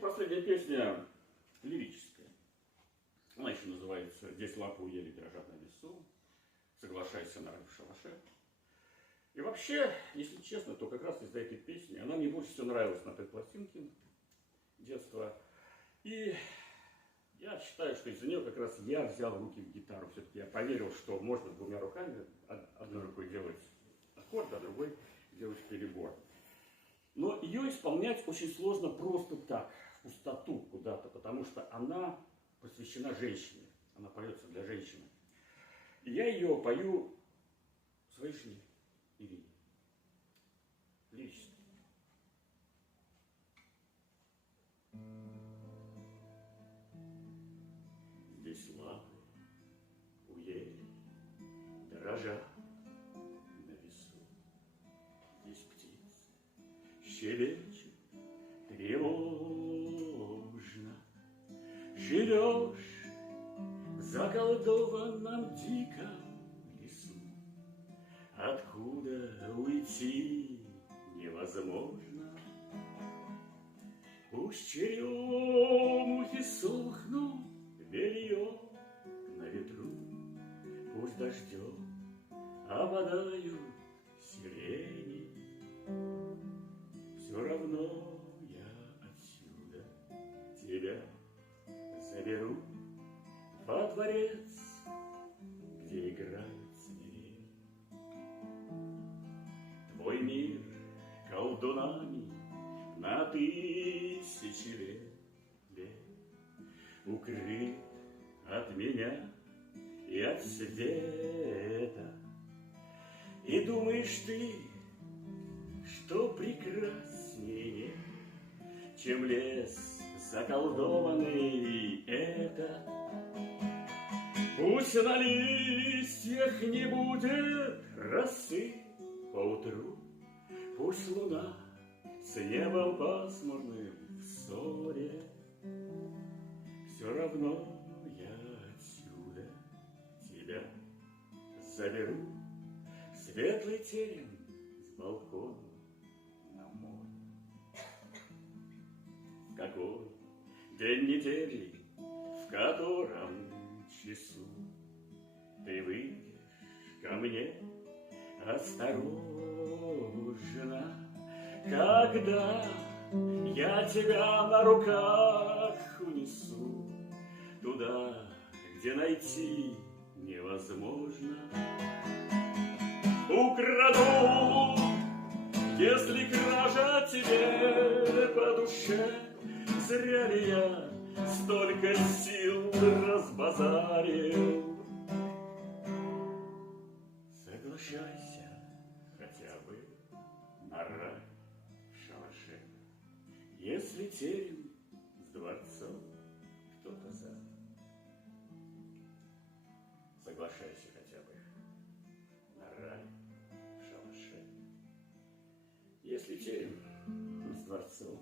последняя песня лирическая. Она еще называется «Здесь лапы уели, дрожат на лесу», «Соглашайся на рай в шалаше». И вообще, если честно, то как раз из-за этой песни она мне больше всего нравилась на предпластинке детства. И я считаю, что из-за нее как раз я взял в руки гитару. Все-таки я поверил, что можно двумя руками, одной рукой делать аккорд, а другой делать перебор. Но ее исполнять очень сложно просто так, в пустоту куда-то, потому что она посвящена женщине. Она поется для женщины. И я ее пою своей жене Ирине. Лирически. Здесь лапы уели, дрожа на весу. Здесь птицы щебечут тревожно. Живешь в заколдованном диком лесу, откуда уйти невозможно. Пусть черемухи сохнут бельем на ветру, пусть дождем опадают сирени. Все равно я отсюда тебя заберу во дворец, где играют свирели. Твой мир колдунами на тысячи лет укрыт от меня и от света. И думаешь ты, что прекраснее, чем лес заколдованный этот. Пусть на листьях не будет росы поутру, пусть луна с небом пасмурным в ссоре. Все равно я отсюда тебя заберу, светлый терем с балкона на море. В какой день недели, в котором часу ты выйдешь ко мне осторожно, когда я тебя на руках унесу туда, где найти невозможно. Украду, если кража тебе по душе. Зря ли я столько сил разбазарил? Соглашайся хотя бы на рай в шалаше, если терем с дворцом кто-то за. Соглашайся хотя бы на рай в шалаше, если терем с дворцом